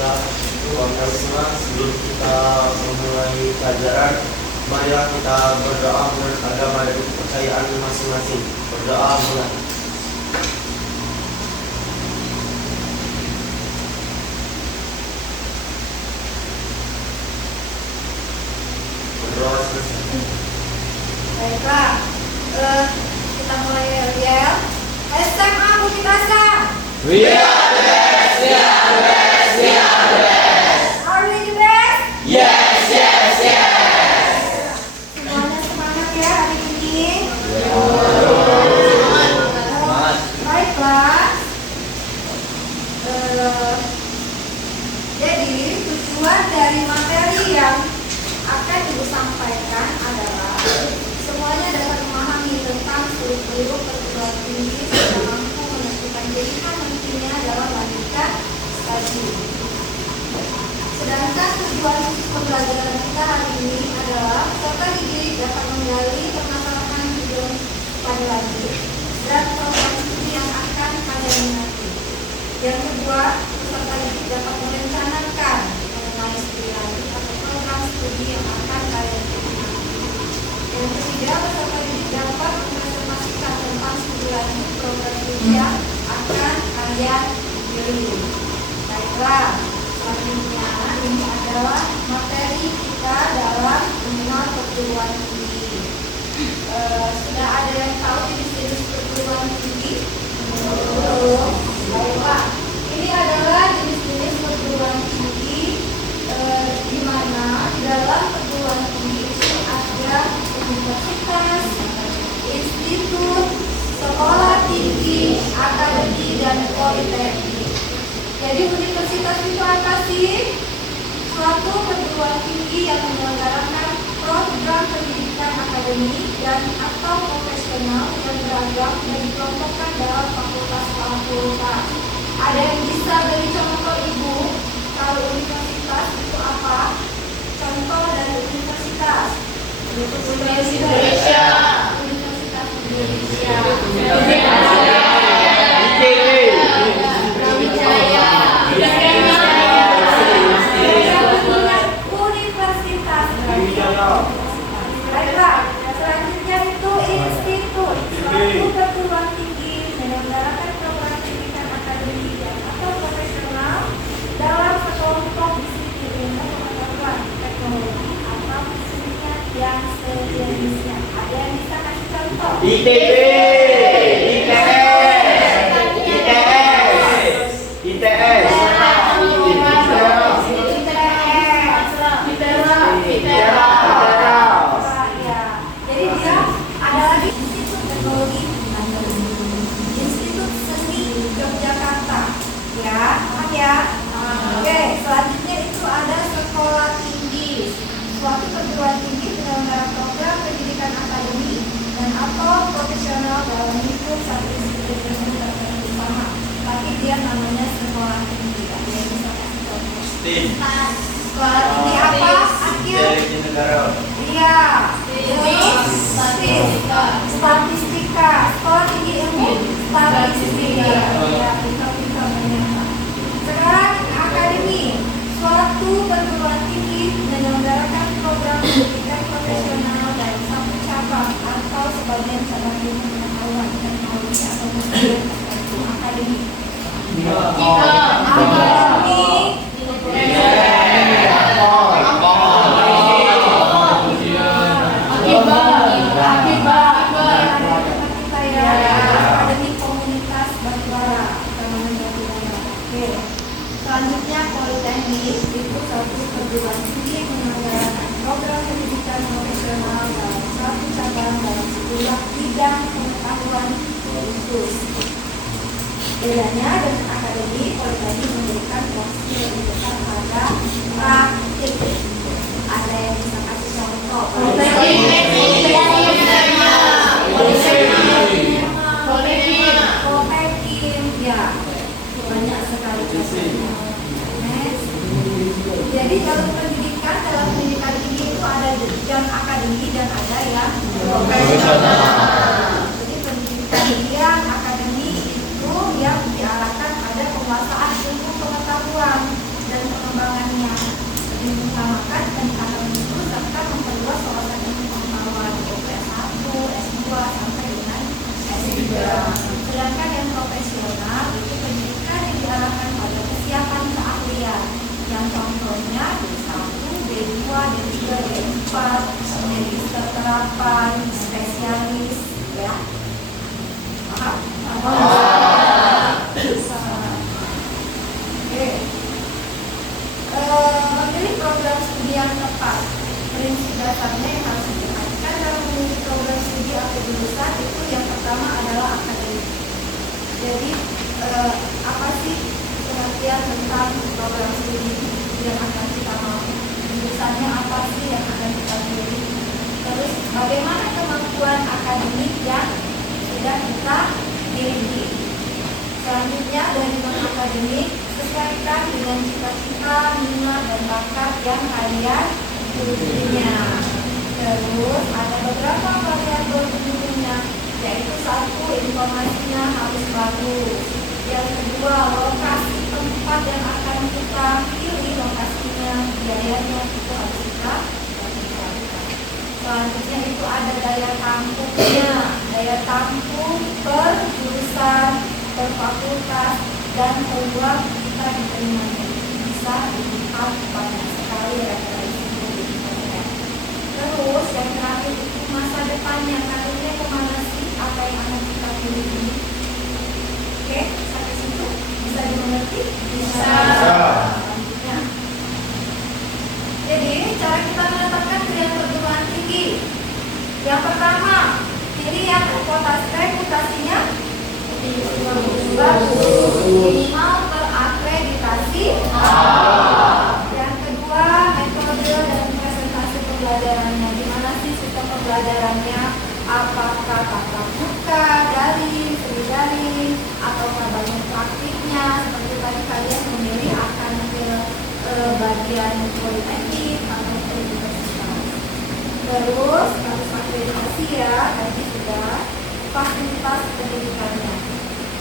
Ya, sebelum kita memulai pelajaran, marilah kita berdoa menurut agama dan kepercayaan masing-masing. Berdoa mulai. Berdoa selesai. Baiklah, kita mulai ya. SMA Bukit Rasa. We are the best, we are the best, we are the best. Are we the best? Yes, yes, yes. Semuanya semangat ya hari ini. Baiklah. Jadi tujuan dari materi yang akan ibu sampaikan adalah semuanya dapat memahami tentang seluk-beluk perguruan tinggi dan mampu menentukan pilihan nantinya dalam melanjutkan studi. Sedangkan tujuan khusus pembelajaran kita hari ini adalah peserta didik dapat menggali permasalahan tujuan pada lanjut dan program studi yang akan kalian minati. Yang kedua, peserta didik dapat merencanakan mengenai studi lanjut atau program studi yang akan kalian minati. Yang ketiga, peserta didik dapat mempresentasikan tentang studi lanjut program studi yang akan kalian pilih. Baiklah, selanjutnya ini adalah materi kita dalam mengenal perguruan tinggi. Sudah ada yang tahu jenis-jenis perguruan tinggi? Belum. Baiklah, ini adalah jenis-jenis perguruan tinggi di mana di dalam perguruan tinggi itu ada universitas, institut, sekolah tinggi, akademi, dan politeknik. Jadi universitas itu apa sih? Suatu perguruan tinggi yang menyelenggarakan program pendidikan akademik dan atau profesional yang beragam dan dikelompokkan dalam fakultas. Ada yang bisa beri contoh ibu? Kalau universitas itu apa? Contoh dari universitas. Universitas Indonesia. Baiklah, selanjutnya itu institut. Suatu perguruan tinggi menyelenggarakan program pendidikan akademik dan atau profesional dalam sekelompok disiplin ilmu pengetahuan, teknologi atau kesenian yang sejenisnya. Ada yang bisa kasih contoh? ITB, ITS. Jadi dia ada lagi Institut Teknologi Institut Seni Yogyakarta. Ya, paham ya? Oke, selanjutnya itu ada sekolah tinggi. Suatu perguruan tinggi penyelenggara program pendidikan akademik dan atau profesional dalam lingkup satu institusi tertentu sama. Tapi dia namanya sekolah tinggi. Ada yang bisa kasih contoh? Sekolah tinggi apa? Akhir? Iya. Statistika. Sekolah tinggi ilmu statistika. Ya, pintar-pintar ternyata. Sekarang akademi. Suatu perguruan tinggi menyelenggarakan program pendidikan profesional dari satu cabang atau sebagian cabang ilmu pengetahuan, teknologi atau kesenian tertentu. Akademi. Akademi komunitas batubara. Selanjutnya politeknik itu satu perguruan tinggi yang menyelenggarakan program pendidikan profesional dalam satu cabang dalam sebuah bidang pengetahuan khusus. Bedanya dengan akademi, politeknik memberikan porsi yang lebih besar pada praktik. Ada yang bisa kasih contoh? Ya, banyak sekali contohnya. Jadi kalau pendidikan dalam pendidikan tinggi itu ada jenjang akademi dan ada yang profesional. Jadi pendidikan yang akademi itu yang diarahkan pada penguasaan ilmu pengetahuan dan pengembangannya lebih mengutamakan peningkatan mutu serta memperluas wawasan ilmu pengetahuan S1, S2 sampai dengan S3. Sedangkan yang profesional itu pendidikan yang diarahkan pada kesiapan keahlian yang contohnya D1, D2, D3, D4, medis keterapan, spesialis, ya. Paham? Oke. Memilih program studi yang tepat. Prinsip dasarnya yang harus diperhatikan dalam memilih program studi atau jurusan itu yang pertama adalah akademik. Jadi apa sih pengertian tentang program studi yang akan kita mau? Jurusannya apa sih yang akan kita pilih? Terus bagaimana kemampuan akademik yang sudah kita miliki? Selanjutnya dari non-akademik, sesuaikan dengan cita-cita, minat, dan bakat yang kalian punya. Terus ada beberapa variabel pendukungnya, yaitu satu, informasinya harus bagus. Yang kedua, lokasi tempat yang akan kita pilih, lokasinya, biayanya itu harus kita perhatikan. Selanjutnya itu ada daya tampungnya, daya tampung per jurusan, per fakultas, dan peluang kita diterimanya bisa dilihat banyak sekali referensinya di internet. Terus yang terakhir itu masa depannya, karirnya kemana sih, apa yang akan kita pilih ini? Oke, sampai situ bisa dimengerti? Bisa. Selanjutnya, jadi cara kita menetapkan pilihan perguruan tinggi. Yang pertama, pilih yang reputasinya bagus, minimal terakreditasi. Yang kedua, metode dan presentasi pembelajarannya. Gimana sih sistem pembelajarannya? Apakah tatap muka, daring, semi daring, atau banyak praktiknya? Seperti tadi kalian memilih akan ke bagian politeknik atau ke universitas. Terus harus akreditasi ya, tadi sudah. Fasilitas pendidikannya.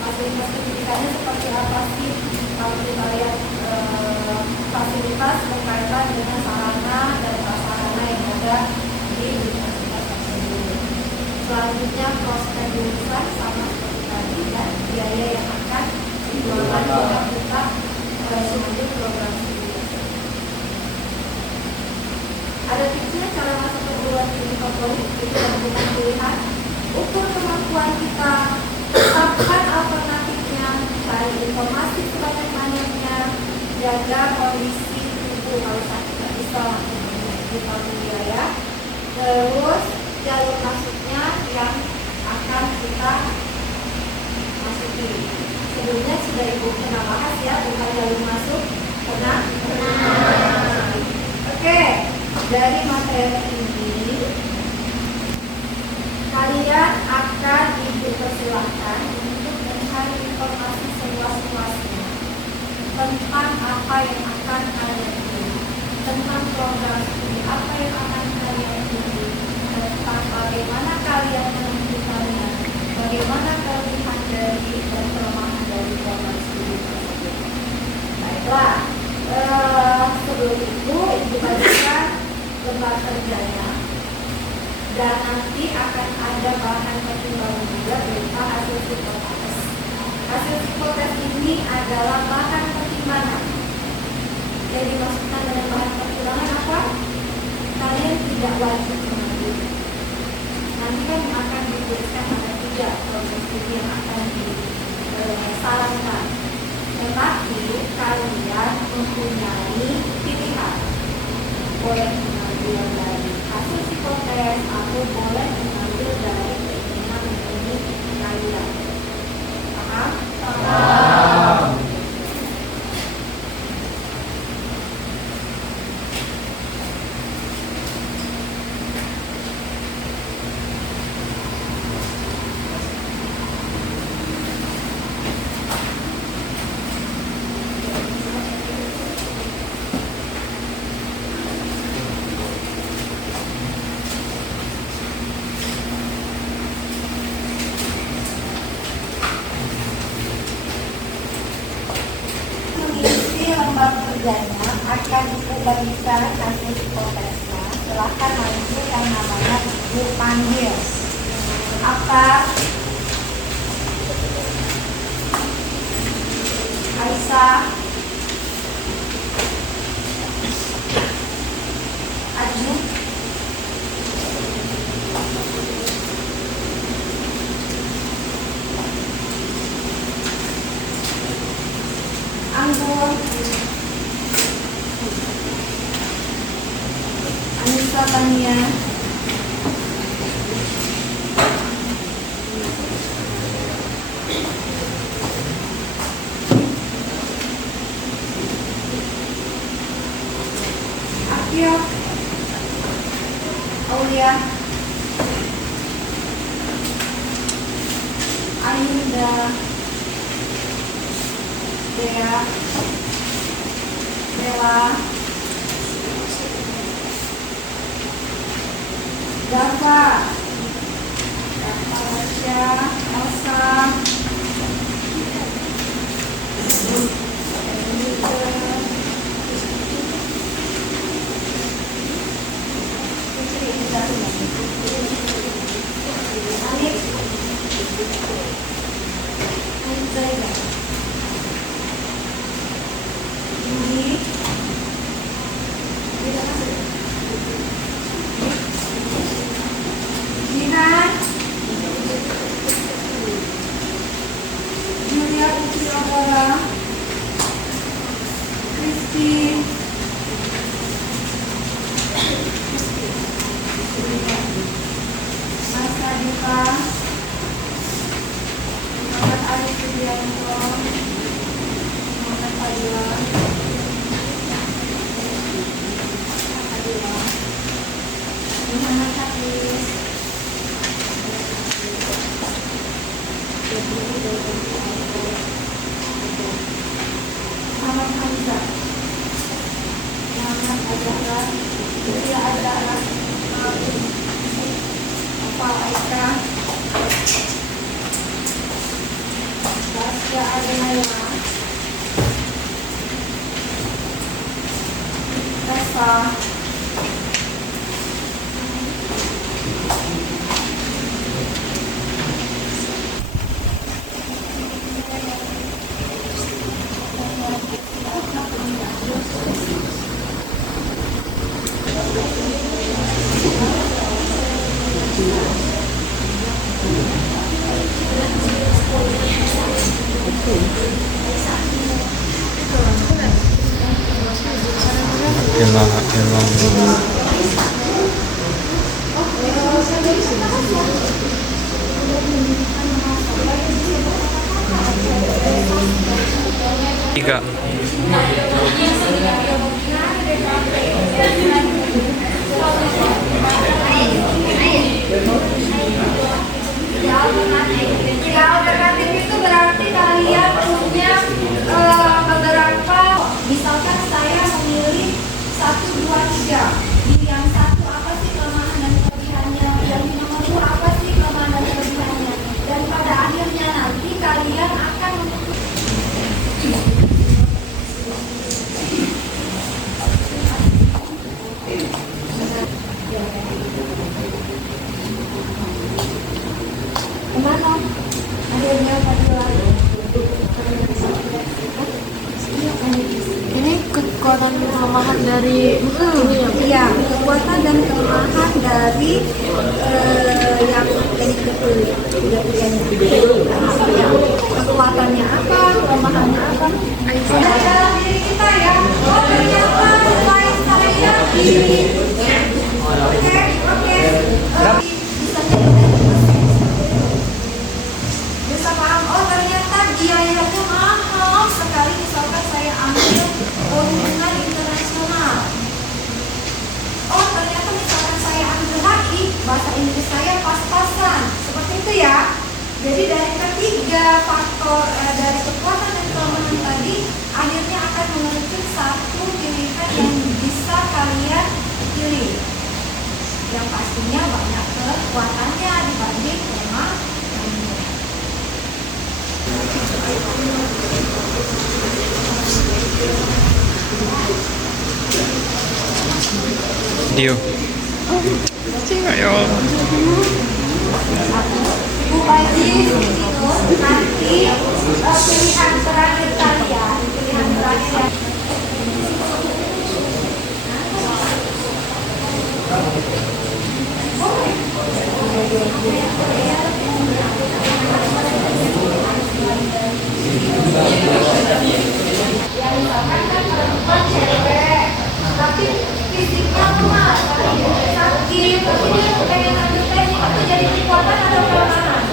Fasilitas pendidikannya seperti apa sih? Kalau kita lihat fasilitas berkaitan dengan sarana dan prasarana yang ada di universitas tersebut. Selanjutnya prospek jurusan sama seperti tadi, dan biaya yang akan dikeluarkan jika kita menuju program studi. Ada tipsnya cara masuk perguruan tinggi favorit, itu dengan pilihan. Ukur kemampuan kita, tetapkan alternatifnya, cari informasi sebanyak-banyaknya, jaga kondisi tubuh, kalau sakit tidak bisa kita biaya. Terus jalur masuknya yang akan kita masuki. Sebelumnya sudah Ibu pernah bahas ya, bukan jalur masuk, pernah. Oke, dari materi ini kalian akan dipersilahkan untuk mencari informasi seluas-luasnya tentang apa yang akan kalian pilih, tentang program studi apa yang akan kalian pilih, tentang bagaimana kalian menentukannya, bagaimana kelebihan dari dan kelemahan dari program studi tersebut. Baiklah, sebelum itu Ibu bagikan lembar kerjanya. Dan nanti akan ada bahan pertimbangan juga berupa hasil psikotes. Hasil psikotes ini adalah bahan pertimbangan. Jadi dimaksudkan dengan bahan pertimbangan apa? Kalian tidak wajib mengambil. Nanti kan akan dituliskan ada 3 proses studi yang akan disarankan. Tetapi kalian mempunyai pilihan. Boleh mengambil dari hasil psikotes atau boleh mengambil dari keinginan akademik kalian. Paham? Paham. ketiganya akan Ibu bagikan hasil psikotesnya. Silahkan maju yang namanya Ibu panggil. Apa? Aisyah, Aju, Anggun, Anissa Tania, Akio, Aulia, Ayunda, Dea, Bella, Dava, Tasya, Elsa, Anik, Anjaya, Yudi, Gina, Julia Putri Aurora, Christine, Mas Adita, Muhammad Ali Subianto, Muhammad Fadila, Muhammad Hafiz, Muhammad Hamzah, Muhammad Azhar, Dia Azhar, Apa Aika, Tasya Adenaya, Tessa, Tiga. Tidak alternatif itu berarti kalian punya beberapa. Misalkan saya memilih 1, 2, 3. Di yang satu apa sih kelemahan dan kelebihannya? Yang di nomor 2 apa sih kelemahan dan kelebihannya? Dan pada akhirnya nanti kalian akan kemana? Akhirnya Fadila. Ini kekuatan kelemahan dari ini ya. Iya, kekuatan dan kelemahan dari yang jadi kepilih. Udah pilihannya. Ya, kekuatannya apa, kelemahannya apa? Sudah dalam diri kita ya. Oh ternyata selain saya ini. Oke. Bisa paham. Oh ternyata biayanya mahal sekali. Misalkan saya ambil hubungan internasional. Oh ternyata misalkan saya ambil HI, bahasa Inggris saya pas-pasan. Seperti itu ya. Jadi dari ketiga faktor dari kekuatan dan kelemahan tadi, akhirnya akan mengerucut satu pilihan yang bisa kalian pilih. Yang pastinya banyak kekuatannya dibanding kelemahannya. video. Ayo. Bu Paji itu nanti pilihan terakhir kalian, pilihan terakhir. Ya misalkan kan perempuan cewek, tapi fisiknya lemah, sakit, tapi dia pengen lanjut teknik itu jadi kekuatan atau kelemahan?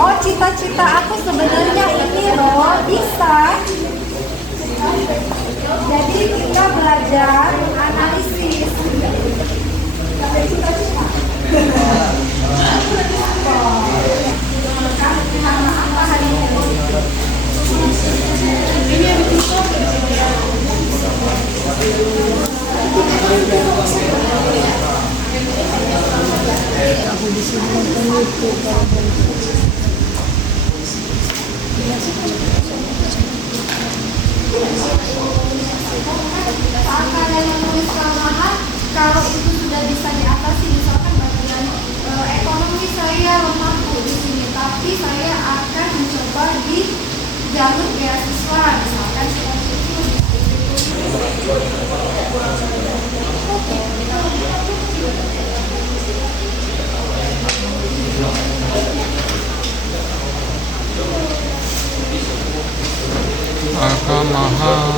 Oh, cita-cita aku sebenarnya ini loh, bisa. Jadi kita belajar analisis. Cita-cita. Karena apa hari ini? Ini yang ditutup. Saat kalian menulis kelemahan, kalau itu sudah bisa diatasi, misalkan bagian ekonomi saya lemah di sini, tapi saya akan mencoba di jalur beasiswa, misalkan seperti itu. Harga mahal.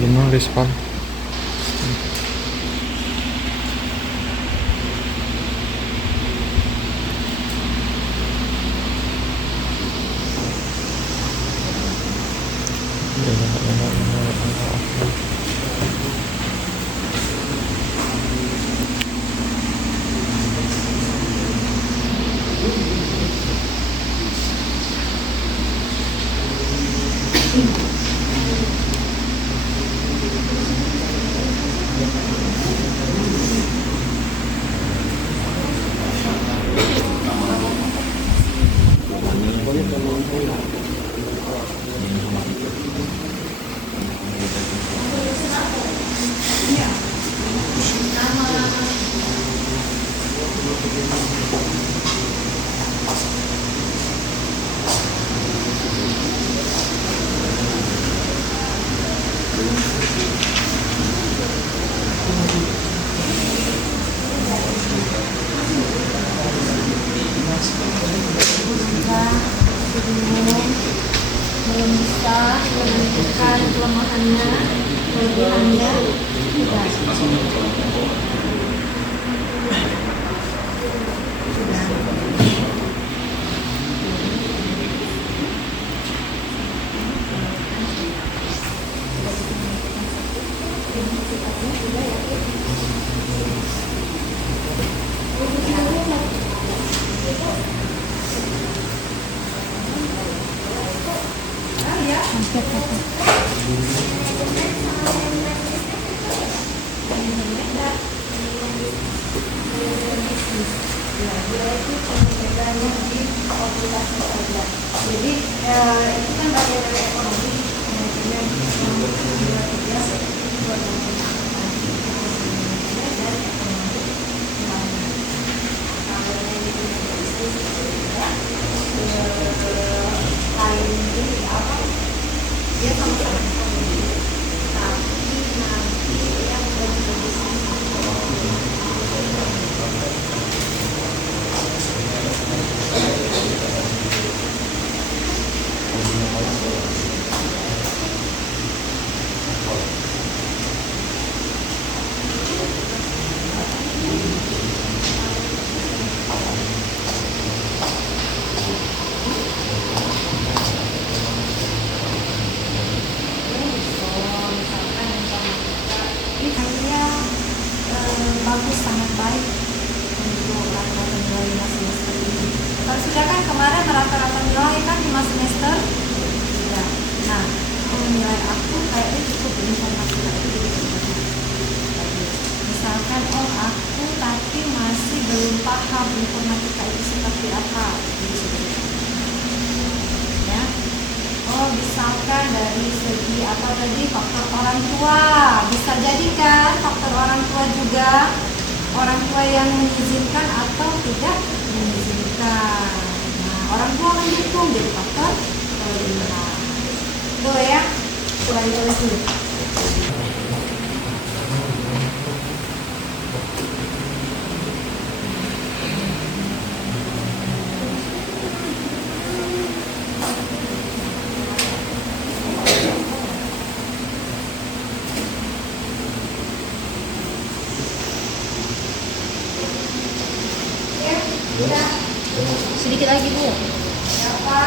Belum respon. kelebihannya sudah. Jadi itu kan bagian dari ekonomi, manajemen jiwa kerja buat dan ekonomi keuangan. Kalau manajemen bisnis itu juga lain ini apa? Dia sama-sama ekonomi, tapi nanti yang lebih bisnis bagus, sangat baik untuk rata-rata nilai 5 semester ini. Kalau sudah kan kemarin rata-rata nilai kan 5 semester ya. Nah, nilai aku kayaknya cukup informasi aku jadi bagus. Misalkan aku tapi masih belum paham informatika itu seperti apa, jadi seperti ya. Misalkan dari segi apa tadi, faktor orang tua, bisa jadi kan faktor orang tua juga, orang tua yang mengizinkan atau tidak mengizinkan. Nah, orang tua mendukung jadi faktor kelebihan. Tuh ya, coba ditulis dulu. Sedikit lagi, Bu. Siapa?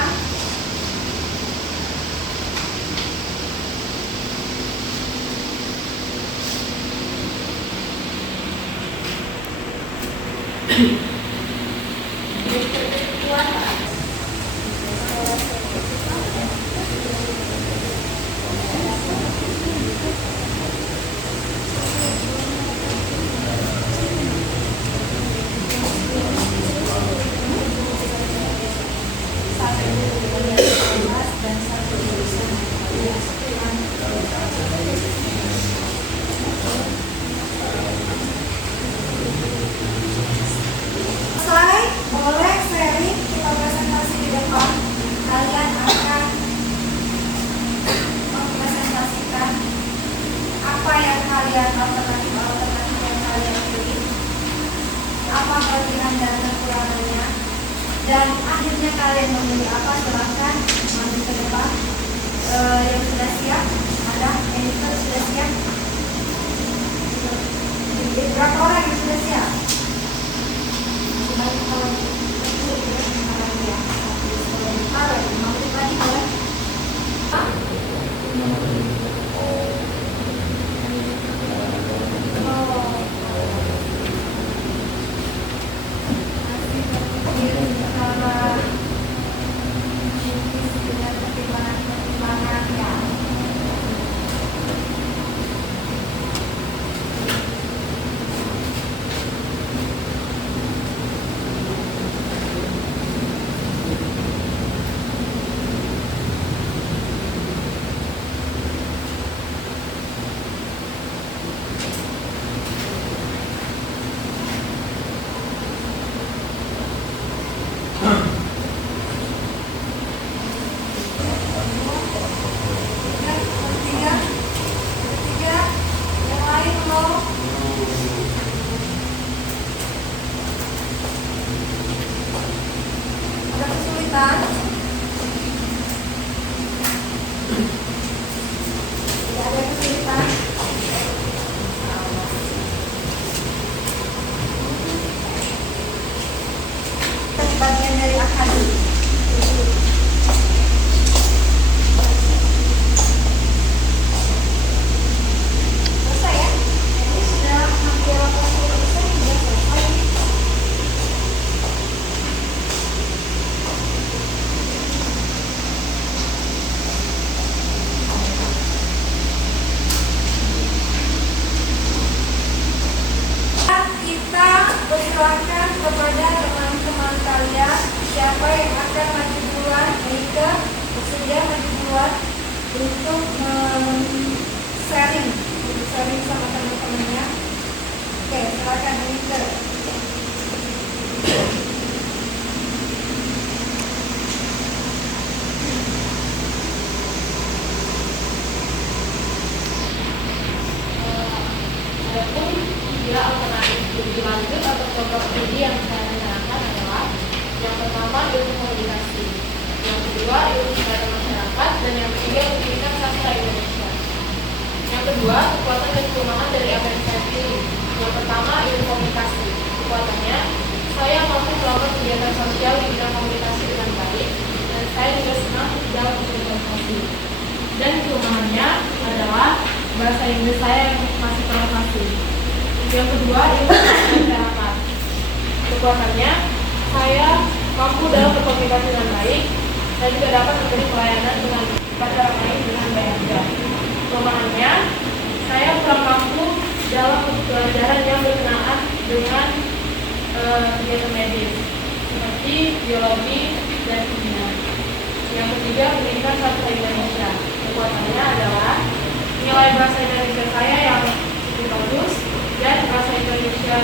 Boleh sharing, kita presentasi di depan. Kalian akan mempresentasikan apa yang kalian alternatif yang kalian pilih, apa kelebihan dan kekurangannya, dan akhirnya kalian memilih apa. Silahkan maju ke depan. Yang sudah siap, ada editor sudah siap. Berapa orang yang sudah siap? Silakan kepada teman-teman kalian siapa yang akan maju duluan. Eike bersedia maju duluan untuk sharing sama teman-temannya. Oke, silakan Eike. Adapun tiga alternatif studi lanjut atau program studi yang saya rencanakan adalah yang pertama ilmu komunikasi, yang kedua ilmu kesehatan masyarakat, dan yang ketiga pendidikan sastra Indonesia. Yang kedua, kekuatan dan kelemahan dari apa yang saya pilih. Yang pertama ilmu komunikasi. Kekuatannya, saya mampu melakukan kegiatan sosial di bidang komunikasi dengan baik, dan saya juga senang dalam berkomunikasi. Dan kelemahannya adalah bahasa Inggris saya yang masih kurang fasih. Yang kedua, ilmu masyarakat. Kekuatannya, saya mampu dalam berkomunikasi dengan baik dan juga dapat memberi pelayanan dengan pada orang lain dengan baik juga. Kelemahannya, saya kurang mampu dalam pelajaran yang berkenaan dengan kegiatan medis seperti biologi dan kimia. Yang ketiga, pendidikan sastra Indonesia. Kekuatannya adalah nilai bahasa Indonesia saya yang cukup bagus, dan bahasa Indonesia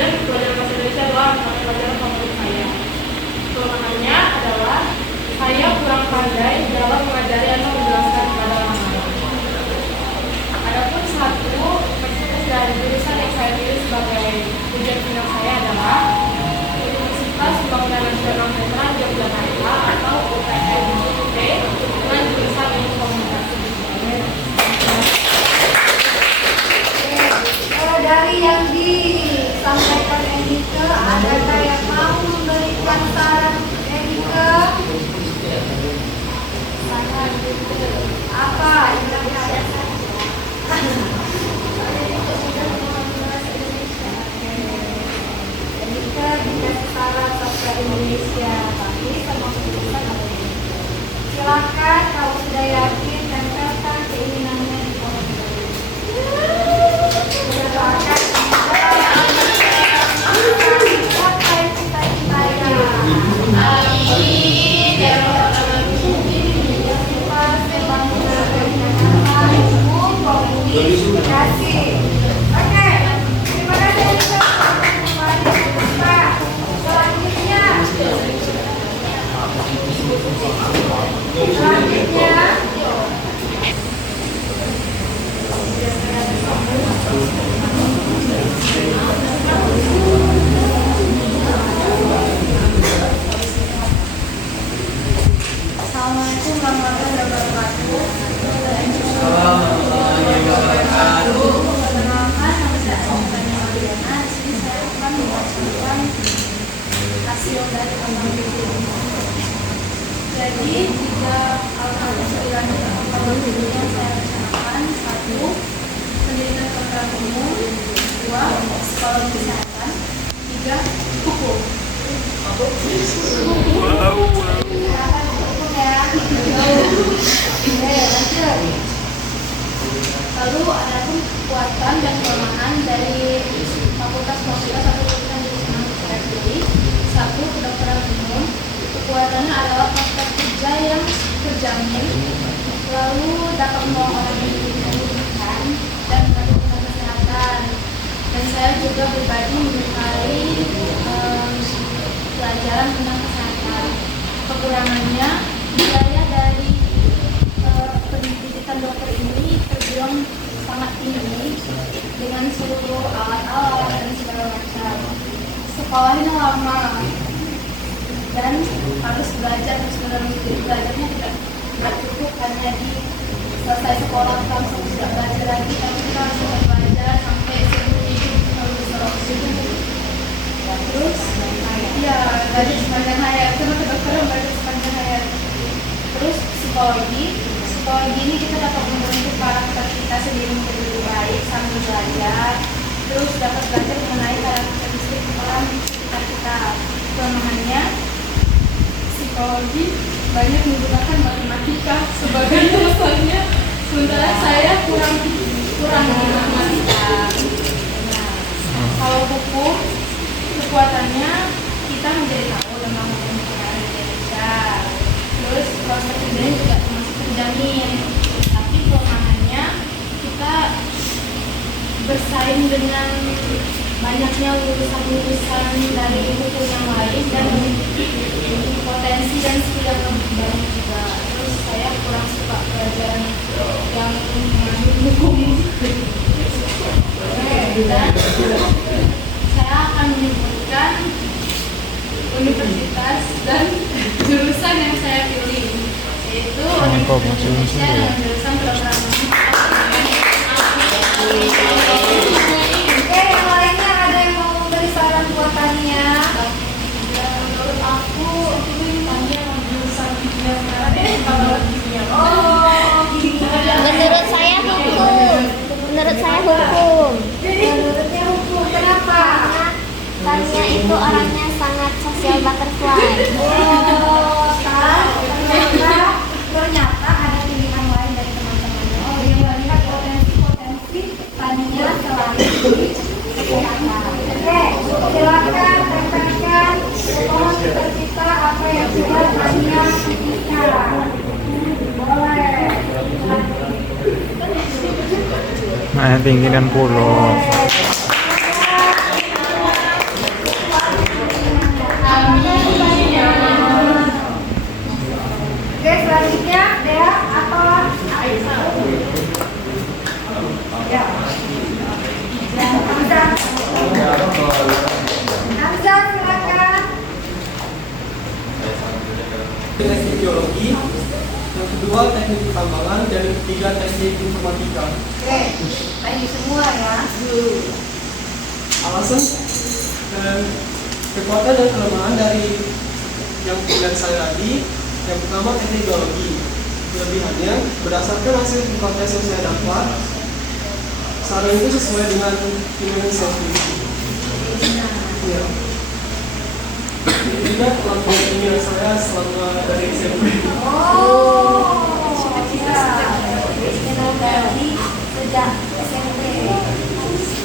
dan pelajaran bahasa Indonesia adalah pelajaran favorit saya. Kelemahannya adalah saya kurang pandai dalam mengajari atau menjelaskan kepada orang lain. Adapun satu perspektif dari jurusan yang saya pilih sebagai tujuan final saya adalah Universitas Pembangunan Nasional Veteran Yogyakarta atau UPNYP dengan jurusan ilmu komunikasi. Dari yang disampaikan Eike, adakah yang mau memberikan saran Eike? Saran apa? Eike dikasih saran sastra Indonesia, tapi sama jurusan apa ini? Silakan kalau sudah yakin tempelkan keinginannya di kolom komentar. Terima kasih. Oke, terima kasih. Selanjutnya. Assalamualaikum warahmatullahi wabarakatuh. Perkenalkan, nama saya Sofia Mariana. Di sini saya akan membacakan hasil dari pengambilan ini. Jadi, tiga alternatif studi lanjut atau program studi yang saya rencanakan: satu, pendidikan kedokteran umum; dua, psikologi kesehatan; tiga, hukum. Lalu ada pun kekuatan dan kelemahan dari fakultas-fakultas atau jurusan yang saya pilih. Satu, kedokteran umum. Kekuatannya adalah prospek kerja yang terjamin, lalu dapat menolong orang yang membutuhkan dan melakukan kesehatan. Dan saya juga pribadi menyukai pelajaran tentang kesehatan. Kekurangannya, biaya dari pendidikan dokter ini terbilang sangat tinggi dengan seluruh alat-alat dan segala macam. Sekolahnya lama dan harus belajar terus-menerus. Belajarnya tidak cukup hanya di selesai sekolah langsung tidak belajar lagi, tapi kita harus belajar sampai seumur hidup, terus ya belajar sepanjang hayat, cuma kedokteran belajar sepanjang hayat. Terus psikologi ini kita dapat membentuk karakter kita sendiri menjadi lebih baik sambil belajar. Terus dapat belajar mengenai karakteristik orang sekitar kita. Kelemahannya, psikologi banyak menggunakan matematika sebagai dasarnya, sementara saya kurang di matematika. Nah, kalau hukum, kekuatan menjadi tahu tentang hukum pidana di Indonesia. Terus prospek kerjanya juga masih terjamin. Tapi kelemahannya kita bersaing dengan banyaknya lulusan-lulusan dari hukum yang lain dan potensi dan skill yang lebih banyak juga. Terus saya kurang suka pelajaran yang mengandung hukum. Dan saya akan menyebutkan universitas dan jurusan yang saya pilih, yaitu Universitas Indonesia dengan jurusan kedokteran. Oke, yang lainnya ada yang mau memberi saran buat Tania? Menurut aku Tania jurusan kimia sekarang kalau kimia. Oh, gimana? Menurut saya hukum. Menurutnya hukum, kenapa? Tania itu orangnya sangat sosial butterfly. Oh, kan? Ternyata ada pilihan lain dari teman-temannya. Oh, dia melihat potensi Tania selain di kesehatan. Oke, silakan tempelkan pohon cita-cita apa yang sudah Tania pikirkan. Boleh. Nah, tinggi dan pulau. Oke, selanjutnya Dea atau ya. Hamzah, silakan. Teknik biologi, yang kedua teknik pertambangan, dan yang ketiga teknik informatika. Oke, tadi semua ya. Alasan dan kekuatan dan kelemahan dari yang pilihan saya tadi, yang pertama teknik biologi. Kelebihannya, berdasarkan hasil hipotesis yang saya dapat, saran itu sesuai dengan keinginan saya sendiri. Ya. Ini juga pelakuan keinginan saya selama dari SMP. Oh, ya. Keinginan dari sejak SMP.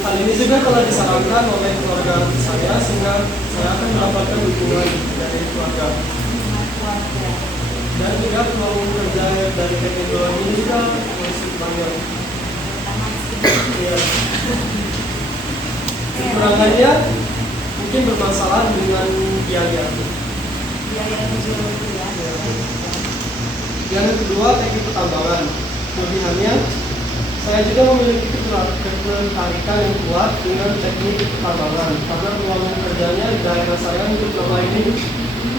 Hal ini juga telah disarankan oleh keluarga saya sehingga saya akan mendapatkan dukungan dari keluarga. Dan juga kemampuan kerja dari teknologi ini juga masih banyak. Ya. Kekurangannya mungkin bermasalah dengan biaya. Yang kedua teknik pertambangan. Kelebihannya saya juga memiliki ketertarikan yang kuat dengan teknik pertambangan karena peluang kerjanya di daerah saya untuk selama ini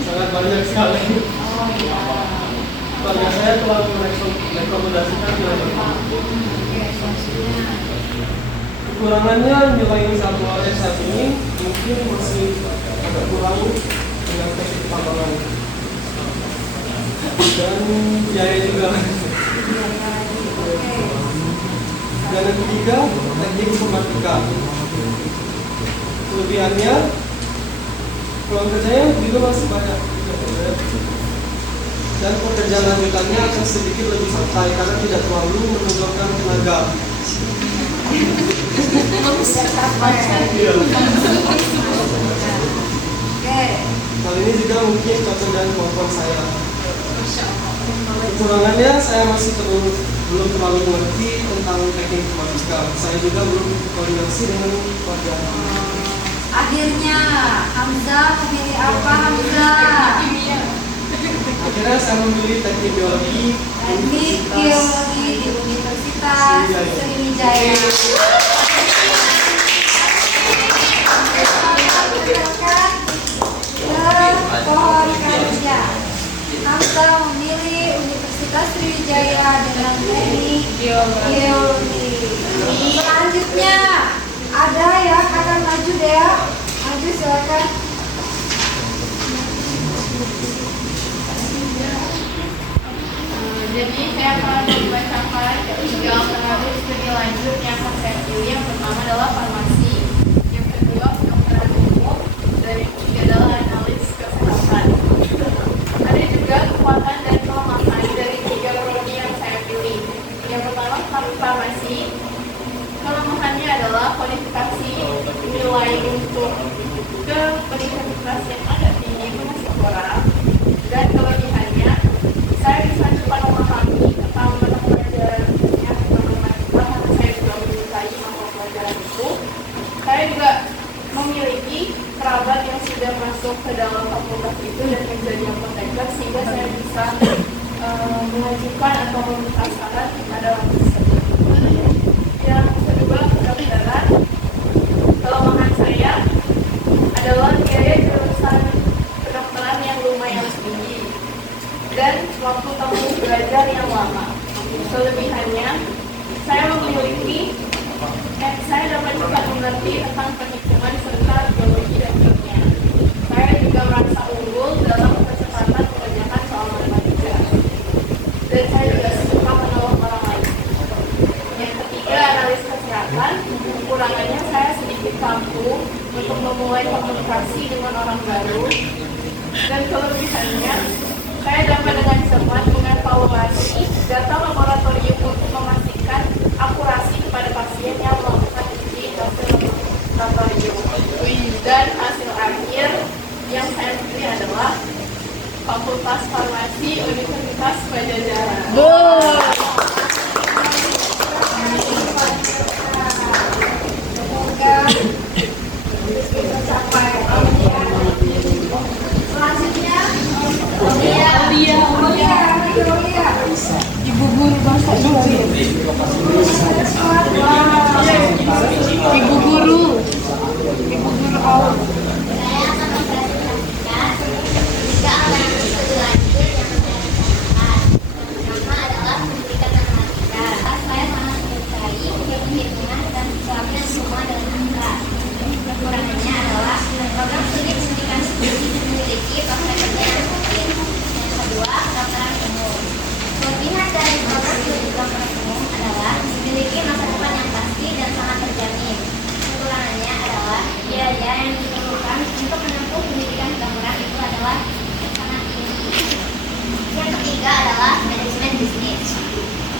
sangat banyak sekali. Keluarga saya telah merekomendasikan nilai itu. Kekurangannya nilai yang saya keluarkan saat ini mungkin masih agak kurang dengan teknik pertambangan dan biaya juga. Dan yang ketiga, teknik informatika. Kelebihannya, peluang kerjanya juga masih banyak. Dan pekerjaan lanjutannya akan sedikit lebih santai karena tidak terlalu menunjukkan tenaga. Iya. Hal ini juga mungkin cocok dan kemampuan saya. Kekurangannya, saya masih belum terlalu mengerti tentang teknik informatika. Saya juga belum koordinasi dengan keluarga. Akhirnya Hamzah memilih apa, Hamzah? Akhirnya saya memilih teknik biologi. Teknik biologi di Universitas Sriwijaya. Silakan ke pohon kerja. Hamzah memilih Universitas Sriwijaya dengan teknik biologi. Selanjutnya ada yang akan maju, Dea. Maju, silakan. Jadi saya akan membacakan tiga alternatif studi lanjut yang akan saya pilih. Yang pertama adalah farmasi, yang kedua kedokteran umum, dan yang ketiga adalah analis kesehatan. Ada juga kekuatan dan kelemahan dari tiga prodi yang saya pilih. Yang pertama farmasi, kelemahannya adalah kualifikasi nilai untuk ke universitas yang ada di kurang. Dan kelebihannya, saya bisa cepat memahami tentang mata pelajarannya karena saya juga menyukai mata pelajaran itu. Saya juga memiliki kerabat yang sudah masuk ke dalam fakultas itu dan menjadi apoteker, sehingga saya bisa mengajukan atau meminta saran kepada orang tersebut. Yang kedua, kedokteran. Kelemahan saya adalah biaya jurusan kedokteran yang lumayan tinggi dan waktu tempuh belajar yang lama. Kelebihannya, saya dapat cepat mengerti tentang perhitungan serta geologi dan kimia. Saya juga merasa unggul dalam kecepatan mengerjakan soal matematika. Dan saya juga suka menolong orang lain. Yang ketiga, analis kesehatan. Kekurangannya, saya sedikit kaku untuk memulai komunikasi dengan orang baru. Dan kelebihannya, saya dapat dengan cepat mengevaluasi data laboratorium untuk memastikan akurasi kepada pasien yang melakukan uji hasil laboratorium. Dan hasil akhir yang saya pilih adalah Fakultas Farmasi Universitas Pajajaran. Semoga tercapai. Selanjutnya, Ibu guru bahasa Inggris. Ibu guru awal. Saya akan mempresentasikan 3 alternatif studi lanjut yang saya rencanakan. Yang pertama adalah pendidikan matematika. Saya sangat menyukai hitung-hitungan dan sesuatu yang semua dengan angka. Kekurangannya adalah program studi pendidikan studi memiliki prospek kerja yang sempit. Yang kedua, kedokteran umum. Kelebihan dari program studi kedokteran umum adalah memiliki masa depan yang pasti dan sangat terjamin. Kekurangannya adalah biaya yang diperlukan untuk menempuh pendidikan kedokteran itu adalah sangat tinggi. Yang ketiga adalah manajemen bisnis.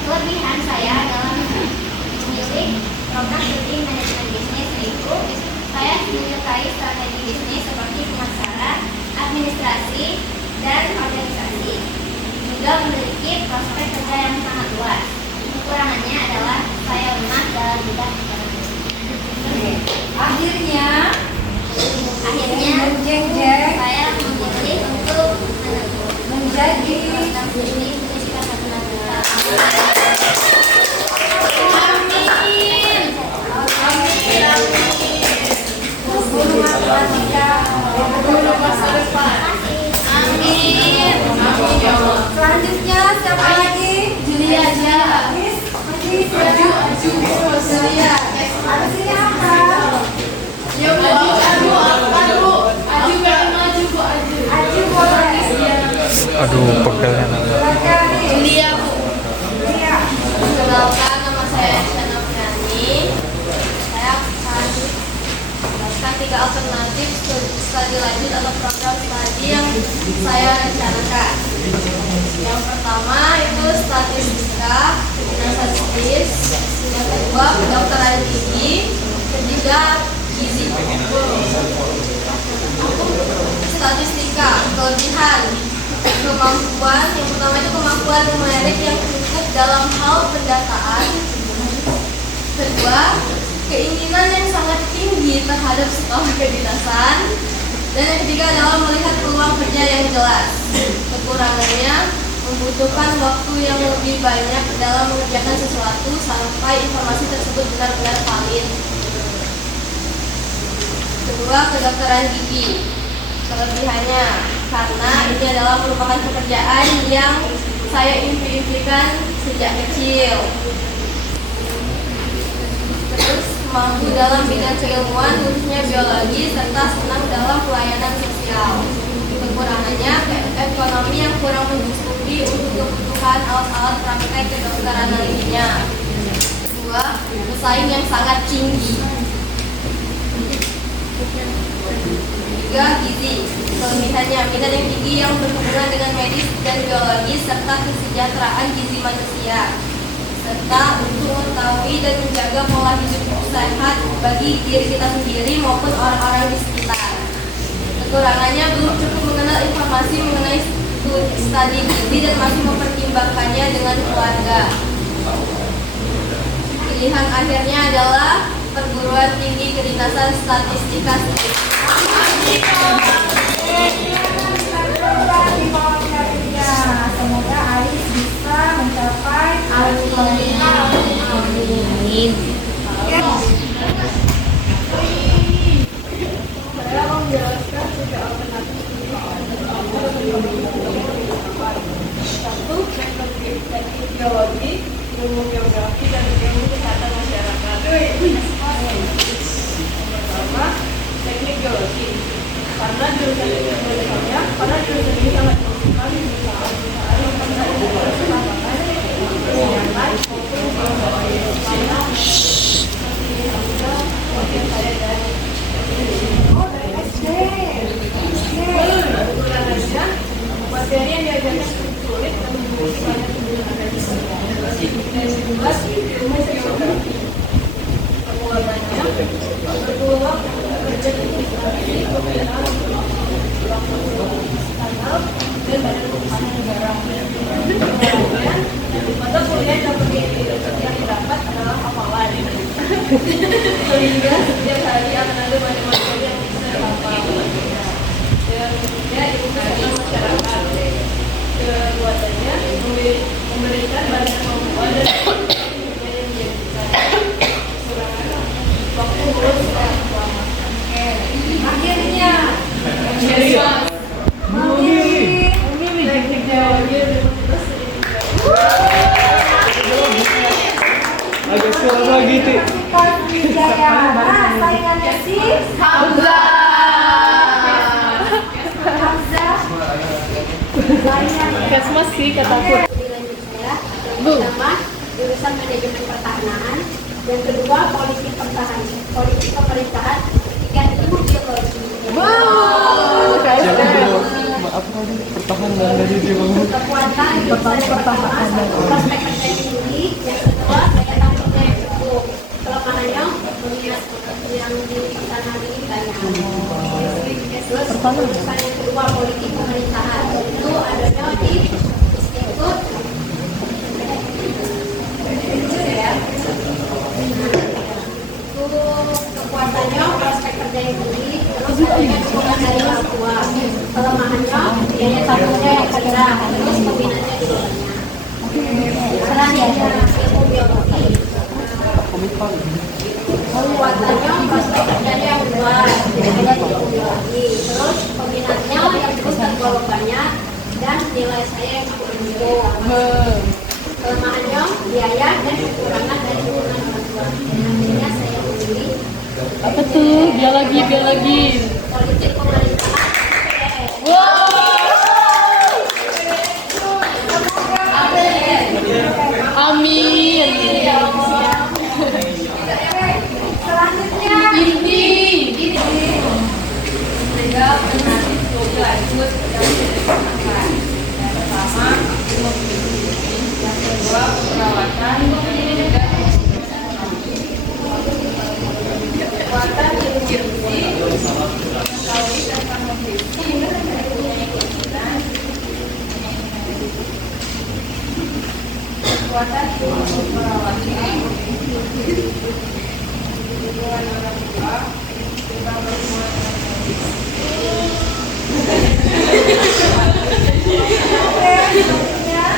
Kelebihan saya dalam memilih program studi manajemen bisnis yaitu saya menyukai strategi bisnis seperti pemasaran, administrasi, dan organisasi. Juga memiliki prospek kerja yang sangat luas. Kekurangannya adalah saya lemah dalam bidang ekonomi. akhirnya Akhirnya saya memilih untuk menjadi program studi pendidikan matematika. guru matematika dan guru masa depan. Amin. Selanjutnya siapa lagi? Julia aja. Julia. Artinya apa? Ya Bu, Aju pengen maju Bu, Aju boleh. Aduh, pegelnya nangis. Silakan. Julia Bu. Julia. Perkenalkan, nama saya Shana Friani. Saya akan menjelaskan 3 alternatif studi lanjut atau program studi yang saya rencanakan. Yang pertama itu statistika, statistis. Yang kedua kedokteran gigi. Ketiga gizi. Statistika, kelebihan, kemampuan. Yang pertama itu kemampuan numerik yang cukup dalam hal pendataan. Kedua, keinginan yang sangat tinggi terhadap sekolah kedinasan. Dan yang ketiga adalah melihat peluang kerja yang jelas. Kekurangannya membutuhkan waktu yang lebih banyak dalam mengerjakan sesuatu sampai informasi tersebut benar-benar valid. Kedua, kedokteran gigi. Kelebihannya karena ini adalah merupakan pekerjaan yang saya impikan sejak kecil. Terus mampu dalam bidang keilmuan khususnya biologi serta senang dalam pelayanan sosial. Kekurangannya ekonomi yang kurang mencukupi untuk kebutuhan alat-alat praktek kedokteran lainnya. Kedua, pesaing yang sangat tinggi. Ketiga, gizi. Kelebihannya minat yang tinggi yang berhubungan dengan medis dan biologi serta kesejahteraan gizi manusia, serta untuk mengetahui dan menjaga pola hidup sehat bagi diri kita sendiri maupun orang-orang di sekitar. Kekurangannya belum cukup mengenal informasi mengenai studi gizi dan masih mempertimbangkannya dengan keluarga. Pilihan akhirnya adalah perguruan tinggi kedinasan statistika. Semoga Aris bisa mencapai Amin. Saya mau menjelaskan tiga alternatif satu, teknik geologi, ilmu geografi, dan ilmu kesehatan masyarakat. Pertama, teknik geologi. Karena jurusan ini sangat membutuhkan perusahaan yang pernah lapangan kesehatan maupun saya dari materi yang diajarkan cukup sulit dan memiliki banyak penggunaan dan kedua ilmu geografi. Penguatannya berpeluang kerja di pembinaan kanal dan badan usaha negara. Kemudian mata kuliah yang didapat adalah hafalan. Sehingga setiap hari akan ada banyak materi yang bisa dihafal. Dan ketiga ilmu kesehatan masyarakat. Keduanya memberikan banyak kemampuan dan yang menjadikan kekurangan waktu lulus sekolah lama. akhirnya Teknik geologi Universitas Agak sekolah lagi tuh. Wijaya. Nah, saingannya si Hamzah. Kesmas sih kataku. Lanjut saya. Yang pertama, jurusan manajemen pertahanan. Yang kedua, politik pemerintahan. Ketiga, ilmu geologi. Maaf tadi pertahanan dari dia bangun. Kekuatan jurusan yang pertama, prospek kerja yang tinggi. Yang kedua, daya tahan kerja yang cukup. Kelemahannya, minat yang di pertahanan ini banyak. Terus, jurusan yang kedua, politik pemerintahan. Itu adanya di institut ya. Itu kekuatannya prospek kerja yang tinggi, terus adanya dukungan dari orang tua. Kelemahannya biaya tahunya yang rendah, terus peminatnya juga banyak. Selanjutnya ilmu biologi. Kekuatannya prospek kerjanya yang luas, adanya di ilmu biologi. Terus peminatnya yang terus tergolong banyak dan nilai saya yang cukup mendukung. Kelemahannya biaya dan kekurangan dari dukungan orang tua. Akhirnya saya memilih Apa tuh? Biologi. politik pemerintahan. Amin. selanjutnya Sehingga nanti semoga lanjut yang dilakukan. Yang pertama, ilmu gizi. Yang kedua, perawatan. Kekuatan ilmu gizi, kalori dan nutrisi, kekuatan ilmu perawatan, hubungan orang tua, kita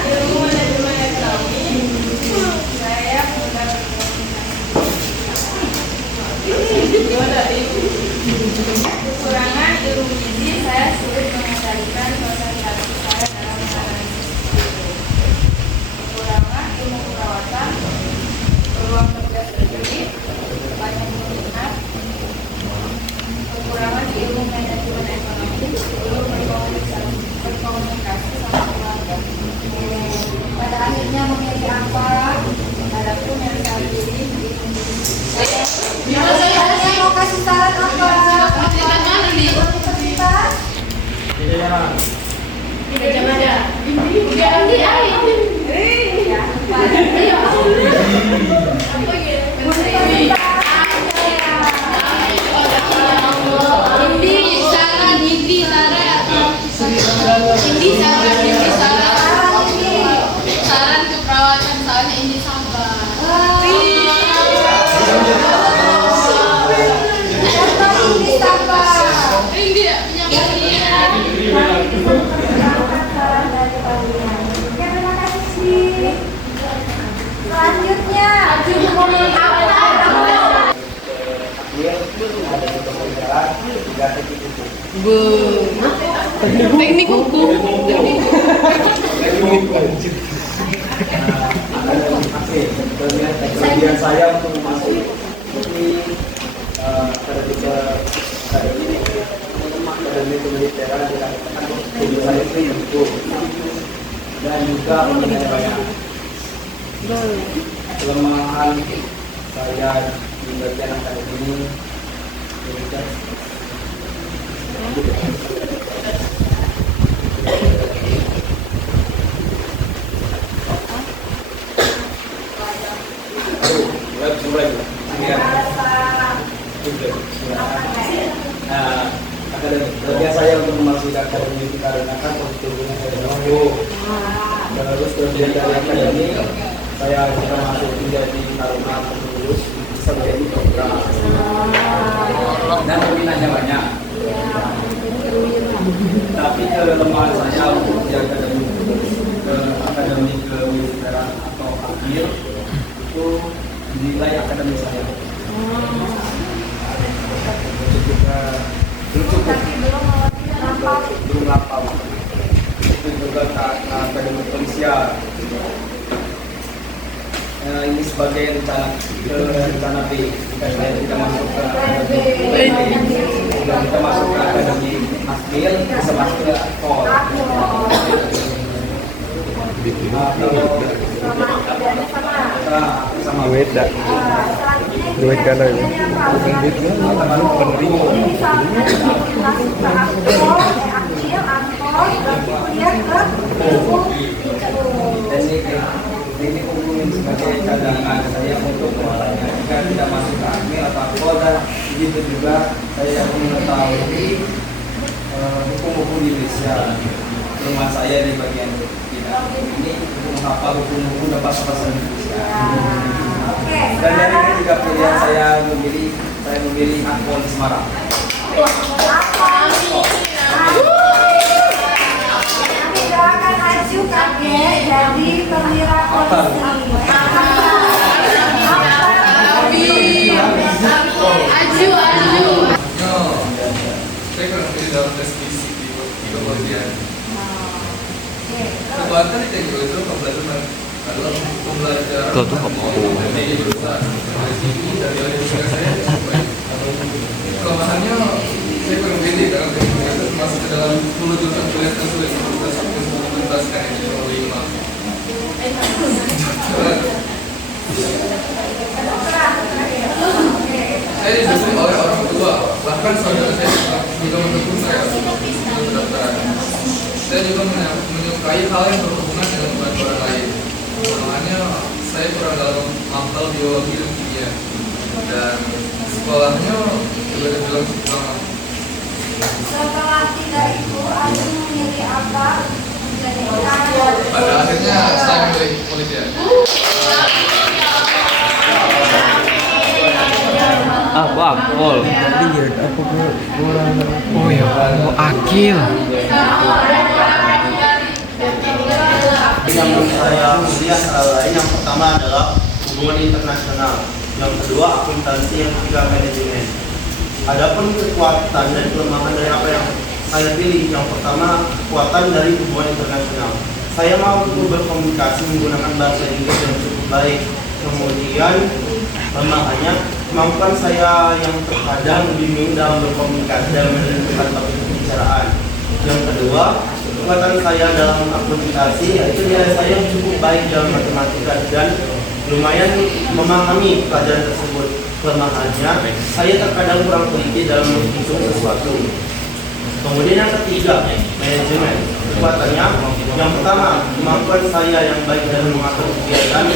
berhubungan ilmu manajemen ekonomi, saya menggunakan kekurangan ilmu gizi, saya sulit mengendalikan konsentrasi saya dalam menganalisis video. Kekurangan ilmu perawatan, peluang kerja sedikit, banyak minat. Kekurangan ilmu manajemen ekonomi, belum berkomunikasi sama keluarga. pada akhirnya memilih apa? Adapun yang saya pilih Kalian mau kasih saran apa? Universitas? jangan ada. Udah nanti ayo. Hindi, Akmil, ada di pemeliharaan, 3 teknik hukum. Teknik hukum. Kemudian saya untuk memasuki akademi kemiliteran dikatakan tujuan saya itu hukum dan juga mengenai banyak kelemahan saya di bagian akademi. Kemudian saya untuk memasuki akademi dikarenakan pertumbuhan saya dahulu. Terus kemudian dari akademi saya bisa masuk menjadi taruna pengurus, bisa menjadi program dan peminatnya banyak. Tapi kelemahan saya untuk di akademi kemiliteran atau akmil itu nilai akademik saya. Belum lapang. Itu juga akademi polisian. Ini sebagai rencana B. Jika saya tidak masuk ke akademi jika kita masuk ke akademi akmil, bisa masuk ke akpol. Sama beda duit kalau itu ini hubungin sebagai cadangan saya untuk kemudiannya jika tidak masuk ke akmil atau akpol, dan begitu juga saya mengetahui hukum-hukum di Indonesia. Rumah saya di bagian ini menghafal hukum-hukum dan bahasa Indonesia. Dan dari ketiga pilihan saya memilih akpol di Semarang. Doakan Aju kakek jadi perwira polisi. Aju. Saya kurang lebih dalam tes fisik di kepolisian. Kekuatan di teknik itu pembelajaran adalah pembelajaran Tuh, kamu. dari jurusan dari sini dari universitas saya sampai kelemahannya saya kurang pede karena teknik itu masuk ke dalam 10 jurusan kuliah tersulit universitas tuntaskan ini cuma 5. Saya didukung oleh orang tua, bahkan saudara saya juga mendukung saya untuk pendaftaran. Saya juga menyukai hal yang berhubungan dengan membantu orang lain. Makanya saya kurang dalam hafal biologi dan kimia. Dan sekolahnya juga terbilang cukup lama. Setelah tidak itu, Aju memilih apa menjadi karir? Pada akhirnya saya memilih kepolisian. aku akpol lihat aku kurang oh ya aku akil Yang saya lihat lain yang pertama adalah hubungan internasional, yang kedua akuntansi, yang ketiga manajemen. Adapun kekuatan dan kelemahan dari apa yang saya pilih, yang pertama kekuatan dari hubungan internasional. Saya mampu berkomunikasi menggunakan bahasa Inggris yang cukup baik. Kemudian kelemahannya kemampuan saya yang terkadang bingung dalam berkomunikasi dalam menentukan topik pembicaraan. Yang kedua, kekuatan saya dalam akuntansi, yaitu nilai saya yang cukup baik dalam matematika dan lumayan memahami pelajaran tersebut. Kelemahannya, saya terkadang kurang teliti dalam menghitung sesuatu. Kemudian yang ketiga, manajemen. Kekuatannya, yang pertama, kemampuan saya yang baik dalam mengatur kegiatan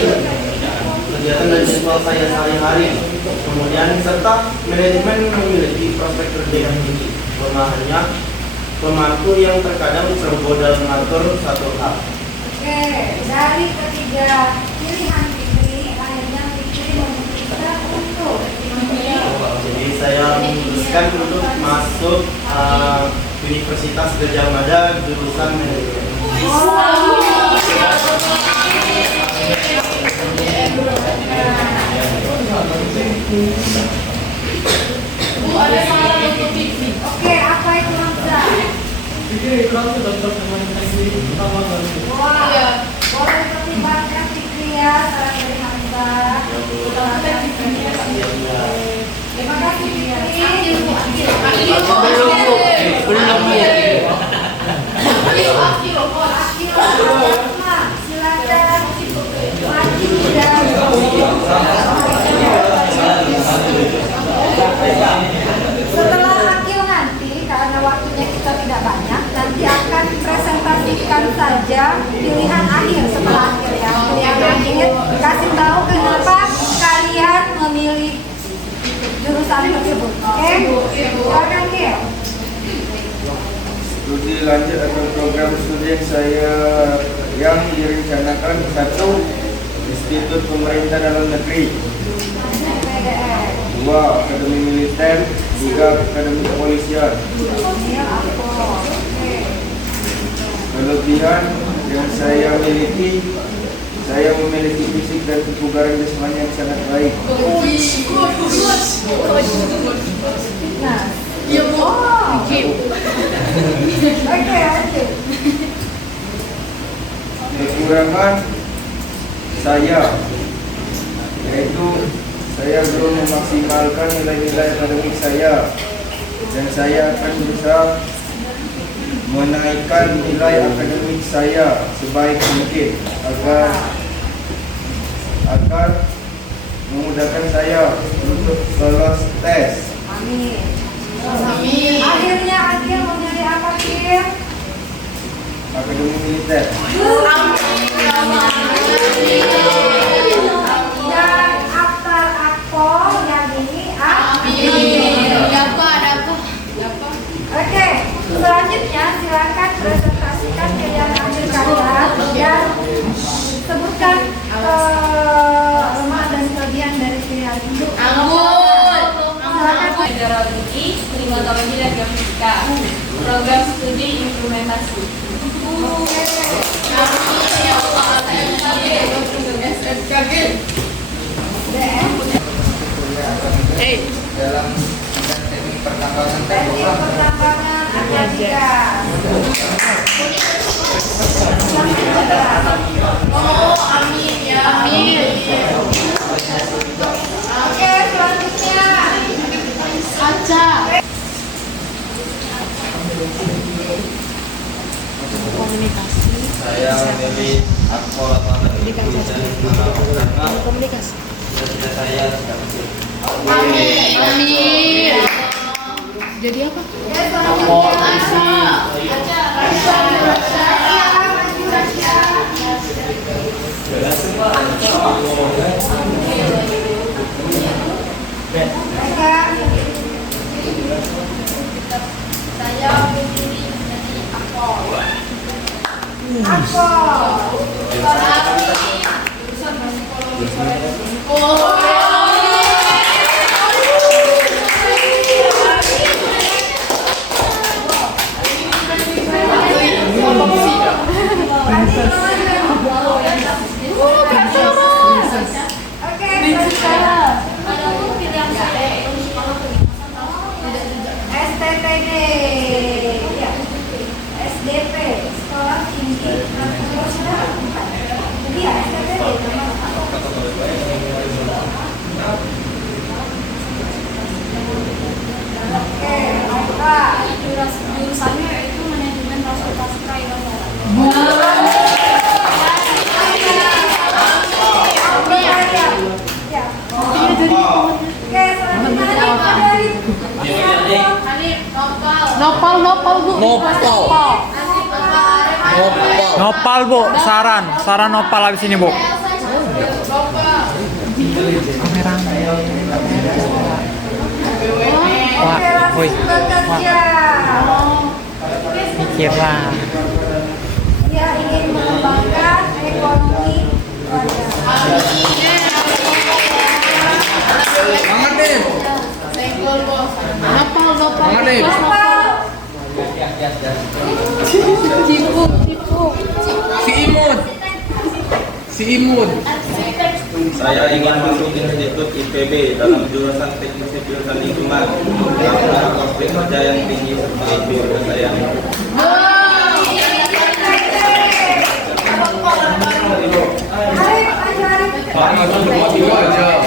dan jadwal saya sehari-hari. Kemudian serta manajemen memiliki prospek kerja yang tinggi. Kelemahannya, pemangku yang terkadang serbo dalam mengatur satu hal. Oke, dari ketiga pilihan Fikri, akhirnya Fikri memutuskan untuk Jadi saya memutuskan untuk masuk Universitas Gajah Mada jurusan manajemen. ada saran untuk Vivi. Oke, apa itu Hamza? Jadi kurang tuh dokter teman teknik utama kali. Wah, Iya. boleh dipertimbangkan Fikri ya, saran dari Hamza. Terima kasih Fikri. Belum. Silakan maju dan setelah akil nanti, karena waktunya kita tidak banyak, nanti akan presentasikan saja pilihan akhir setelah akhir ya. Pilihan akhir kasih tahu kenapa kalian memilih jurusan tersebut. Oke? Silakan Gil. Studi lanjut atau program studi yang direncanakan: 1. Institut Pemerintah Dalam Negeri, 2. Akademi Militer, 3. Akademi Kepolisian. Kelebihan yang saya miliki: saya memiliki fisik dan kebugaran jasmani yang sangat baik. Nah, oke. Kekurangan saya yaitu saya belum memaksimalkan nilai-nilai akademik saya, dan saya akan berusaha menaikkan nilai akademik saya sebaik mungkin agar memudahkan saya untuk lolos tes. Amin. Akhirnya Agil memilih apa Gil? Akademi Militer. Dan Aktar Akpol yang ini Oke, selanjutnya silakan presentasikan pilihan akhir kalian dan sebutkan lemah dan kelebihan dari pilihan itu. Meteorologi, klimatologi dan geofisika. Program studi implementasi. Dalam teknik pertambangan Teknik pertambangan Atlantika. Amin ya. Amin. Oke, selanjutnya Aca. Saya memilih akpol atau akademi kepolisian karena cita-cita saya tidak kecil. Amin. Jadi apa? ya selanjutnya Saya memilih menjadi akpol. STTD, SDP, Sekolah Tinggi Profesional. Iya, STTD. Oke, Jurusannya itu manajemen transportasi perairan. Oke, selanjutnya dari Nopal Bu. Nopal Bu, saran nopal habis ini Bu. Kamera. Wah, woi, bekerja. mikirlah. Dia ingin mengembangkan ekonomi keluarga. Semangat deh. Semangat deh. Si Imut. Saya ingin masuk Institut IPB dalam jurusan Teknik Sipil dan Lingkungan. Karena prospek kerja yang tinggi serta keluarga saya. Pak, masuk cuma 2 aja.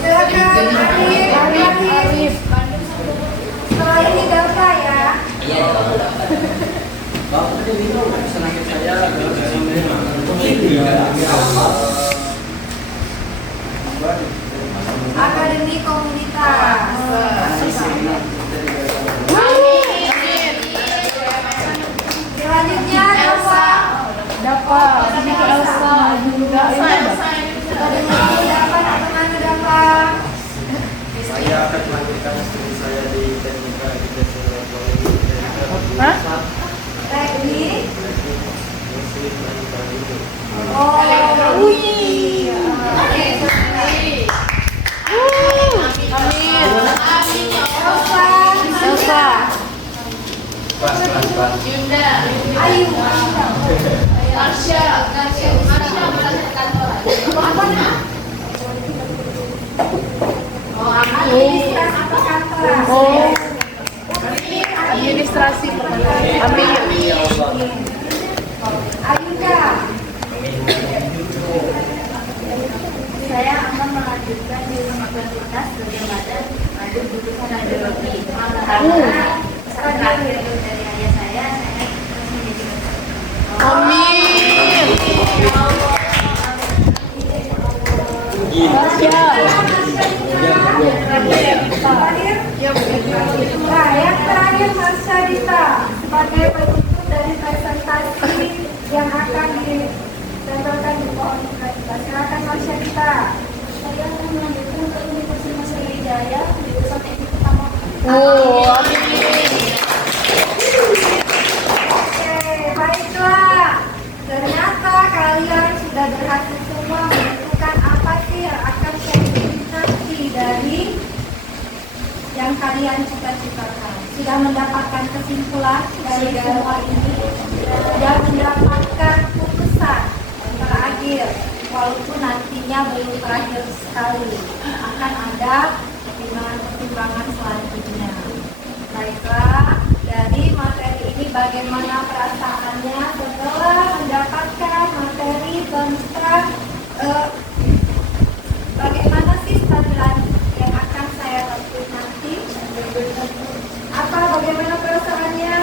Silakan Arif. Setelah ini Delta ya. Akademi Komunitas. Selanjutnya Elsa. Akademi Elsa. Akademi Dapat atau mana Dapat? Saya akan melanjutkan studi saya di Teknik Educational Policy. Teknik. Muslim Wanita Hindu. Oh, wih. Elsa. Yunda, Ayu. Marsha, Administrasi perkantoran. administrasi ambil. Ayuda. Saya akan melanjutkan di universitas bagaimana ada jurusan radiologi. Karena saat terakhir dari ayah saya menjadi Amin. Nah, yang terakhir Mas Syarita sebagai penutup dari presentasi yang akan ditempelkan di pohon kita. Silakan Mas Syarita. saya akan melanjutkan ke Universitas Sriwijaya jurusan teknik utama. Oh, Oke, baiklah. Ternyata kalian sudah berhasil semua menentukan apa sih yang akan jadi nanti dari yang kalian cita-citakan. Sudah mendapatkan kesimpulan dari semua ini, sudah mendapatkan putusan yang terakhir, walaupun nantinya belum terakhir sekali, akan ada pertimbangan-pertimbangan selanjutnya. Baiklah, dari materi ini bagaimana perasaannya setelah mendapatkan materi tentang bagaimana sih stadilan yang akan saya tempuh nanti? Bagaimana perasaannya?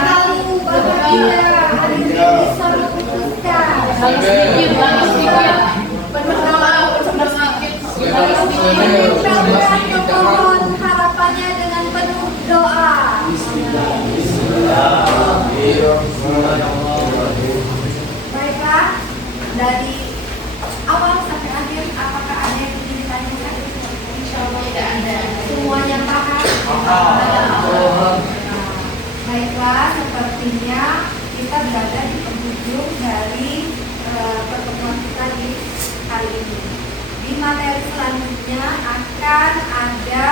Tahu bahagia hari ini bisa memutuskan. Mohon harapannya dengan penuh doa. Baiklah, dari awal sampai akhir apakah ada yang ingin ditanyakan? Insya Allah tidak ada. Semuanya paham? Baiklah, sepertinya kita berada di penghujung dari pertemuan kita di hari ini. Di materi selanjutnya akan ada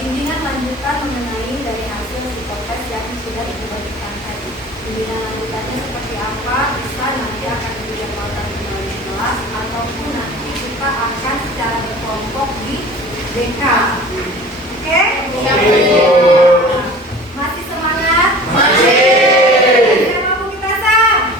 bimbingan lanjutan mengenai dari hasil psikotes yang sudah dibagikan tadi. Bimbingan lanjutannya seperti apa bisa nanti akan dijadwalkan di dalam kelas ataupun nanti kita akan secara berkelompok di BK. Oke? Masih semangat? Masih. Mampu kita sang?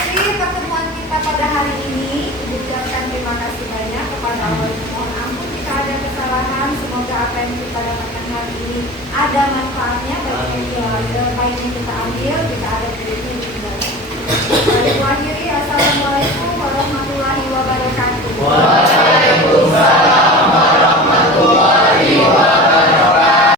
Jadi pertemuan kita pada hari ini ucapkan terima kasih banyak kepada Allah. Mohon ampun jika ada kesalahan. Semoga apa yang kita dapatkan hari ini ada manfaatnya bagi yang baik yang kita ambil. Jika ada